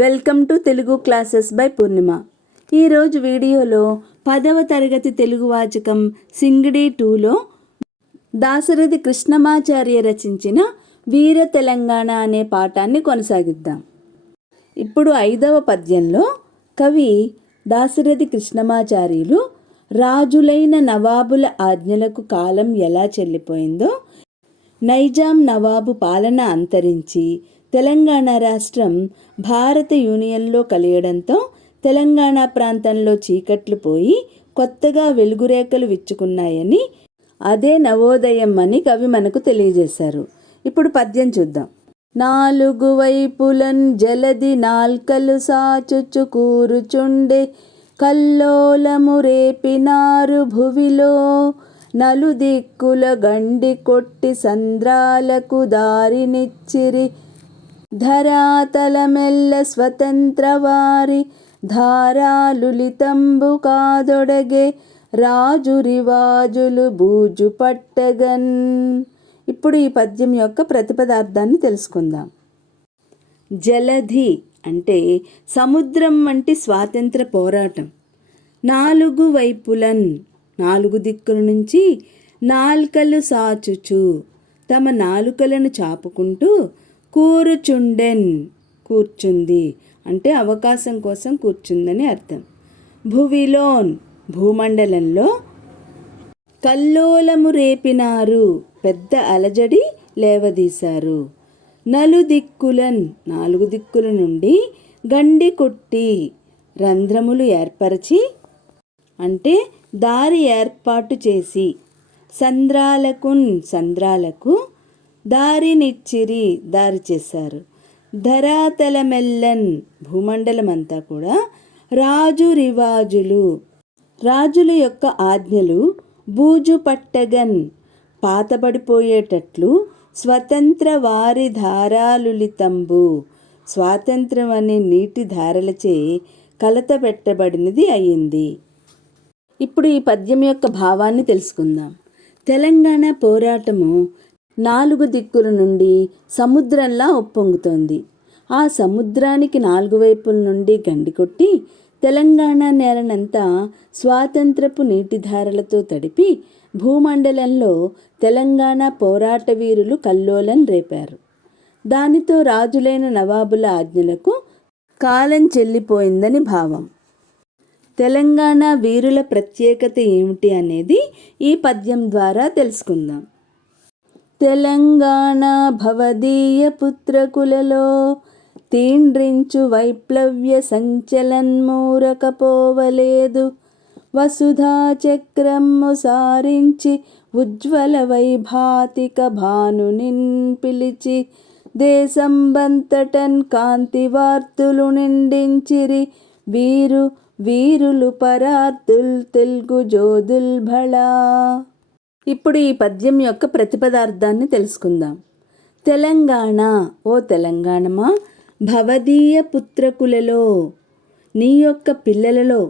Welcome to Telugu classes by Purnima. ఈరోజు వీడియోలో 10వ తరగతి తెలుగు వాచకం సింగిడి 2లో దాశరథి కృష్ణమాచార్య రచించిన వీర తెలంగాణ అనే పాఠాన్ని కొనసాగిద్దాం. ఇప్పుడు 5వ పద్యంలో కవి దాశరథి కృష్ణమాచార్యులు రాజులైన నవాబుల ఆజ్ఞలకు కాలం ఎలా చెల్లిపోయిందో, నైజాం నవాబు పాలన అంతరించి తెలంగాణ రాష్ట్రం భారత యూనియన్లో కలియడంతో తెలంగాణ ప్రాంతంలో చీకట్లు పోయి కొత్తగా వెలుగురేఖలు విచ్చుకున్నాయని, అదే నవోదయం అని కవి మనకు తెలియజేశారు. ఇప్పుడు పద్యం చూద్దాం. నాలుగు వైపులన్ జలది నాల్కలు సాచుచు కూరుచుండే కల్లోలము రేపినారు భువిలో, నలుదిక్కుల గండి కొట్టి సంద్రాలకు దారినిచ్చిరి ధరాతలమెల్ల స్వతంత్రవారి ధారాలులితంబు కాదొడగే రాజు రివాజులు బూజు పట్టగన్. ఇప్పుడు ఈ పద్యం యొక్క ప్రతిపదార్థాన్ని తెలుసుకుందాం. జలధి అంటే సముద్రం వంటి స్వాతంత్ర పోరాటం. నాలుగు వైపులన్ నాలుగు దిక్కుల నుంచి, నాల్కలు సాచుచు తమ నాలుకలను చాపుకుంటూ, కూరుచుండెన్ కూర్చుంది అంటే అవకాశం కోసం కూర్చుందని అర్థం. భువిలోన్ భూమండలంలో, కల్లోలము రేపినారు పెద్ద అలజడి లేవదీశారు, నలుదిక్కులన్ నాలుగు దిక్కుల నుండి, గండి కొట్టి రంధ్రములు ఏర్పరచి అంటే దారి ఏర్పాటు చేసి, సంద్రాలకు దారినిచ్చిరి దారి చేశారు, ధరాతలమెల్లన్ భూమండలమంతా కూడా, రాజు రివాజులు రాజుల యొక్క ఆజ్ఞలు, బూజు పట్టగన్ పాతబడిపోయేటట్లు, స్వతంత్ర వారి ధారాలులితంబు స్వాతంత్రం అనే నీటి ధారలచే కలత పెట్టబడినది అయింది. ఇప్పుడు ఈ పద్యం యొక్క భావాన్ని తెలుసుకుందాం. తెలంగాణ పోరాటము నాలుగు దిక్కుల నుండి సముద్రంలా ఉప్పొంగుతోంది. ఆ సముద్రానికి నాలుగు వైపుల నుండి గండి కొట్టి తెలంగాణ నేలనంతా స్వాతంత్రపు నీటిధారలతో తడిపి భూమండలంలో తెలంగాణ పోరాట వీరులు కల్లోలం రేపారు. దానితో రాజులైన నవాబుల ఆజ్ఞలకు కాలం చెల్లిపోయిందని భావం. తెలంగాణ వీరుల ప్రత్యేకత ఏమిటి అనేది ఈ పద్యం ద్వారా తెలుసుకుందాం. తెలంగాణ భవదీయ పుత్రకులలో తీండ్రించు వైప్లవ్య సంచలన్మూరకపోవలేదు, వసుధా చక్రము సారించి ఉజ్వల వైభాతిక భానునిన్ పిలిచి దేశంబంతటన్ కాంతి వార్తులు నిండించిరి వీరులు పరార్థుల్ తెలుగు జోదుల్ భళా. ఇప్పుడు ఈ పద్యం యొక్క ప్రతిపదార్థాన్ని తెలుసుకుందాం. తెలంగాణ ఓ తెలంగాణమా, భవదీయ పుత్రకులలో నీ యొక్క పిల్లలలో,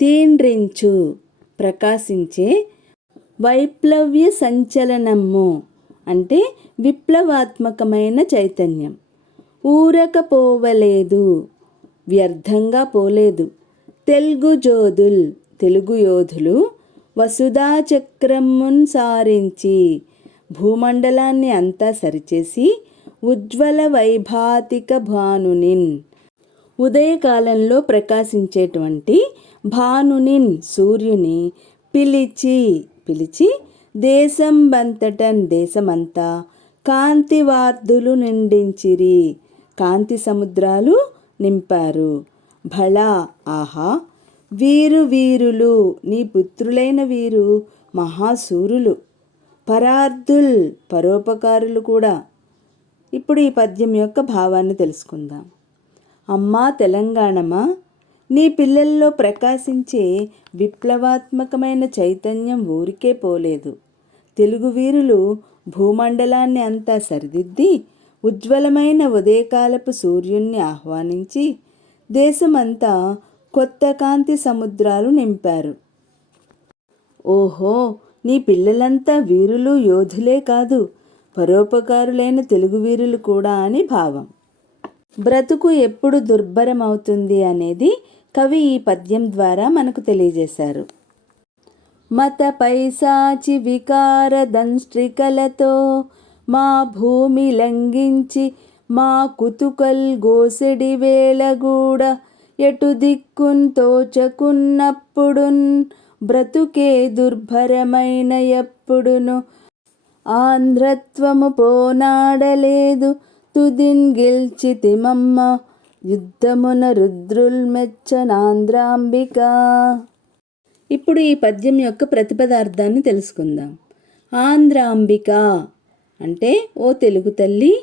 తీండ్రించు ప్రకాశించే, వైప్లవ్య సంచలనము అంటే విప్లవాత్మకమైన చైతన్యం, ఊరకపోవలేదు వ్యర్థంగా పోలేదు, తెలుగు జోదుల్ తెలుగు యోధులు, వసుధా చక్రమున్ సారించి భూమండలాన్ని అంతా సరిచేసి, ఉజ్వల వైభాతిక భానునిన్ ఉదయకాలంలో ప్రకాశించేటువంటి భానునిన్ సూర్యుని పిలిచి దేశంబంతటన్ దేశమంతా కాంతివార్ధులు నిండించిరి కాంతి సముద్రాలు నింపారు, భళా ఆహా వీరులు నీ పుత్రులైన వీరు మహాశూరులు, పరార్థుల్ పరోపకారులు కూడా. ఇప్పుడు ఈ పద్యం యొక్క భావాన్ని తెలుసుకుందాం. అమ్మా తెలంగాణమా, నీ పిల్లల్లో ప్రకాశించే విప్లవాత్మకమైన చైతన్యం ఊరికే పోలేదు. తెలుగు వీరులు భూమండలాన్ని అంతా సరిదిద్ది ఉజ్వలమైన ఉదయకాలపు సూర్యుణ్ణి ఆహ్వానించి దేశమంతా కొత్త కాంతి సముద్రాలు నింపారు. ఓహో, నీ పిల్లలంతా వీరులు యోధులే కాదు, పరోపకారులైన తెలుగు వీరులు కూడా అని భావం. బ్రతుకు ఎప్పుడు దుర్భరమవుతుంది అనేది కవి ఈ పద్యం ద్వారా మనకు తెలియజేశారు. మత పైశాచి వికార దంష్ట్రికలతో మా భూమి లంఘించి మా కుతుకల్ గోసెడి వేళగూడ ఎటు దిక్కున్ తోచకున్నప్పుడున్ బ్రతుకే దుర్భరమైన ఎప్పుడును ఆంధ్రత్వము పోనాడలేదు తుదిన్ గెల్చితిమమ్మ యుద్ధమున రుద్రుల్ మెచ్చనాంధ్రాంబిక. ఇప్పుడు ఈ పద్యం యొక్క ప్రతిపదార్థాన్ని తెలుసుకుందాం. ఆంధ్రాంబిక అంటే ఓ తెలుగు తల్లి,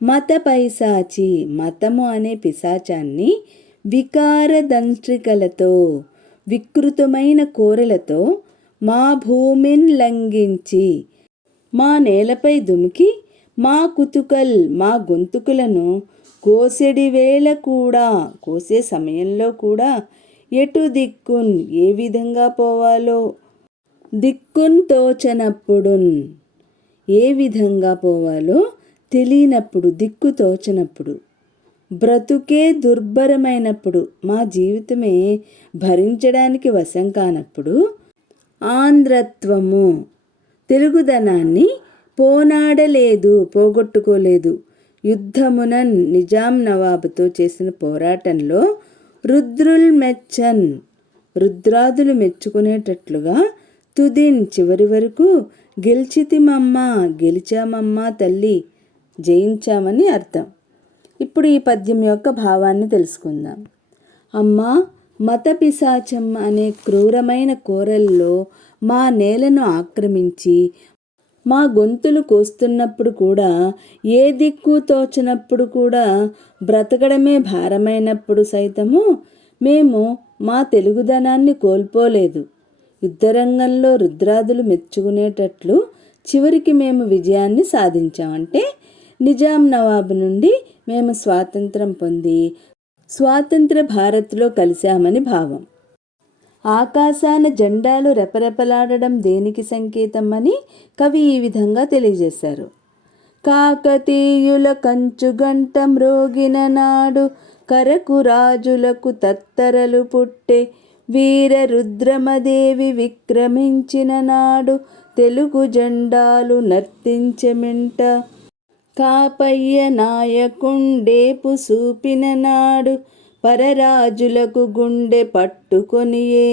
మత పైశాచి మతము అనే పిశాచాన్ని వికార దంష్ట్రికలతో వికృతమైన కోరలతో మా భూమిని లంఘించి మా నేలపై దుమికి మా కుతుకల్ మా గొంతుకులను కోసెడి వేళ కూడా కోసే సమయంలో కూడా ఎటు దిక్కున్ ఏ విధంగా పోవాలో దిక్కున్ తోచనప్పుడున్ ఏ విధంగా పోవాలో తెలియనప్పుడు దిక్కు తోచనప్పుడు బ్రతుకే దుర్భరమైనప్పుడు మా జీవితమే భరించడానికి వశం కానప్పుడు ఆంధ్రత్వము తెలుగుదనాన్ని పోనాడలేదు పోగొట్టుకోలేదు యుద్ధమున నిజాం నవాబుతో చేసిన పోరాటంలో రుద్రుల్ మెచ్చన్ రుద్రాదులు మెచ్చుకునేటట్లుగా తుదిన్ చివరి వరకు గెలిచితిమమ్మ గెలిచామమ్మ తల్లి జయించామని అర్థం. ఇప్పుడు ఈ పద్యం యొక్క భావాన్ని తెలుసుకుందాం. అమ్మా, మత పిశాచం అనే క్రూరమైన కోరల్లో మా నేలను ఆక్రమించి మా గొంతులు కోస్తున్నప్పుడు కూడా ఏ దిక్కు తోచనప్పుడు కూడా బ్రతకడమే భారమైనప్పుడు సైతము మేము మా తెలుగుదనాన్ని కోల్పోలేదు. యుద్ధరంగంలో రుద్రాదులు మెచ్చుకునేటట్లు చివరికి మేము విజయాన్ని సాధించామంటే నిజాం నవాబు నుండి మేము స్వాతంత్రం పొంది స్వాతంత్ర భారత్లో కలిశామని భావం. ఆకాశాన జెండాలు రెపరెపలాడడం దేనికి సంకేతం అని కవి ఈ విధంగా తెలియజేశారు. కాకతీయుల కంచుగంట మ్రోగిన నాడు కరకు రాజులకు తత్తరలు పుట్టే వీర రుద్రమదేవి విక్రమించిన నాడు తెలుగు జెండాలు నర్తించెమింట కాపయ్య నాయకుండేపు చూపిన నాడు పరరాజులకు గుండె పట్టుకొనియే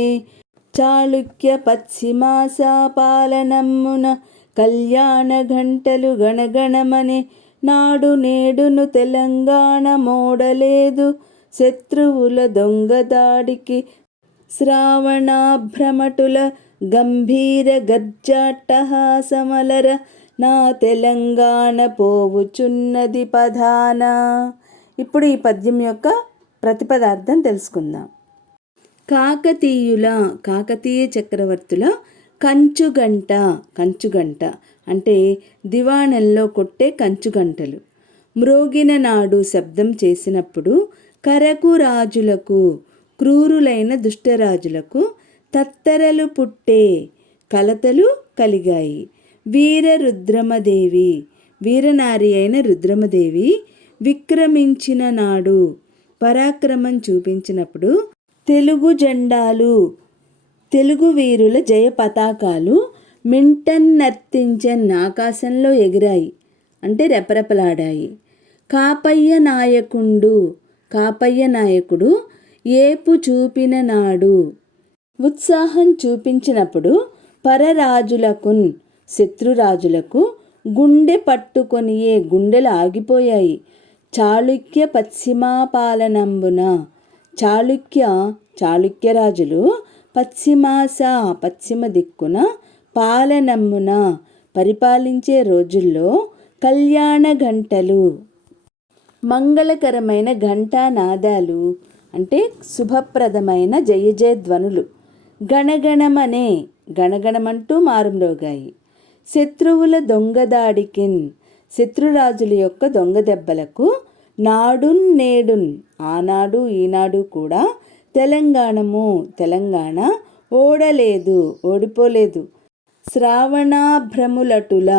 చాళుక్య పశ్చిమాస పాలనమ్మున కళ్యాణ గంటలు గణగణమనే నాడు నేడును తెలంగాణ మోడలేదు శత్రువుల దొంగదాడికి శ్రావణాభ్రమటుల గంభీర గర్జాట్టహాసమలర నా తెలంగాణ పోవుచున్నది పధాన. ఇప్పుడు ఈ పద్యం యొక్క ప్రతిపదార్థం తెలుసుకుందాం. కాకతీయ చక్రవర్తుల కంచుగంట అంటే దివాణంలో కొట్టే కంచుగంటలు మ్రోగిన నాడు శబ్దం చేసినప్పుడు కరకు రాజులకు క్రూరులైన దుష్టరాజులకు తత్తరలు పుట్టే కలతలు కలిగాయి. వీరనారి అయిన రుద్రమదేవి విక్రమించిన నాడు పరాక్రమం చూపించినప్పుడు తెలుగు జెండాలు తెలుగు వీరుల జయ పతాకాలు మింటన్ నర్తించన్ ఆకాశంలో ఎగిరాయి అంటే రెపరెపలాడాయి. కాపయ్య నాయకుడు ఏపు చూపిన నాడు ఉత్సాహం చూపించినప్పుడు పరరాజులకున్ శత్రురాజులకు గుండె పట్టుకొనియే గుండెలు ఆగిపోయాయి. చాళుక్య పశ్చిమాపాలనంబున చాళుక్యరాజులు పశ్చిమ దిక్కున పాలనమ్మున పరిపాలించే రోజుల్లో కళ్యాణ గంటలు మంగళకరమైన ఘంటానాదాలు అంటే శుభప్రదమైన జయ జయధ్వనులు గణగణమంటూ మారుమ్రోగాయి. శత్రువుల దొంగదాడికిన్ శత్రురాజుల యొక్క దొంగ దెబ్బలకు నాడున్ నేడున్ ఆనాడు ఈనాడు కూడా తెలంగాణ ఓడిపోలేదు. శ్రావణాభ్రములటుల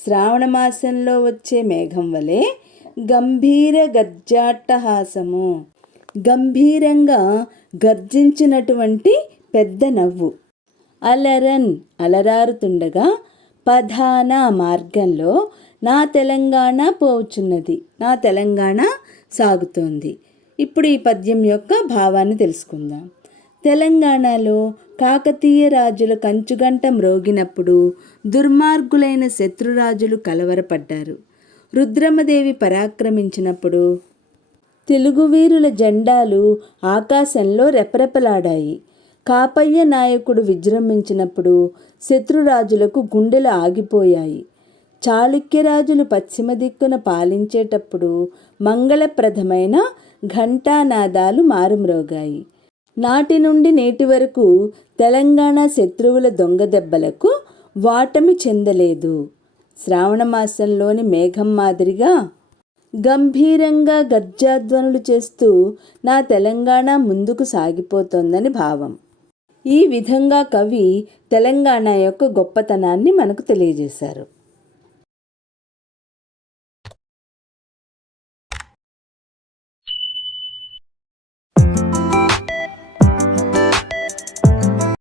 శ్రావణ మాసంలో వచ్చే మేఘం వలె గంభీర గర్జాట్టహాసము, గంభీరంగా గర్జించినటువంటి పెద్ద నవ్వు. అలరన్ అలరారుతుండగా, పధాన మార్గంలో నా తెలంగాణ పోచున్నది, నా తెలంగాణ సాగుతోంది. ఇప్పుడు ఈ పద్యం యొక్క భావాన్ని తెలుసుకుందాం. తెలంగాణలో కాకతీయ రాజుల కంచుగంట మ్రోగినప్పుడు దుర్మార్గులైన శత్రురాజులు కలవరపడ్డారు. రుద్రమదేవి పరాక్రమించినప్పుడు తెలుగు వీరుల జెండాలు ఆకాశంలో రెపరెపలాడాయి. కాపయ్య నాయకుడు విజృంభించినప్పుడు శత్రురాజులకు గుండెలు ఆగిపోయాయి. చాళుక్యరాజులు పశ్చిమ దిక్కున పాలించేటప్పుడు మంగళప్రదమైన ఘంటానాదాలు మారుమ్రోగాయి. నాటి నుండి నేటి వరకు తెలంగాణ శత్రువుల దొంగ దెబ్బలకు వాటమి చెందలేదు. శ్రావణ మాసంలోని మేఘం మాదిరిగా గంభీరంగా గర్జాధ్వనులు చేస్తూ నా తెలంగాణ ముందుకు సాగిపోతోందని భావం. ఈ విధంగా కవి తెలంగాణ యొక్క గొప్పతనాన్ని మనకు తెలియజేశారు.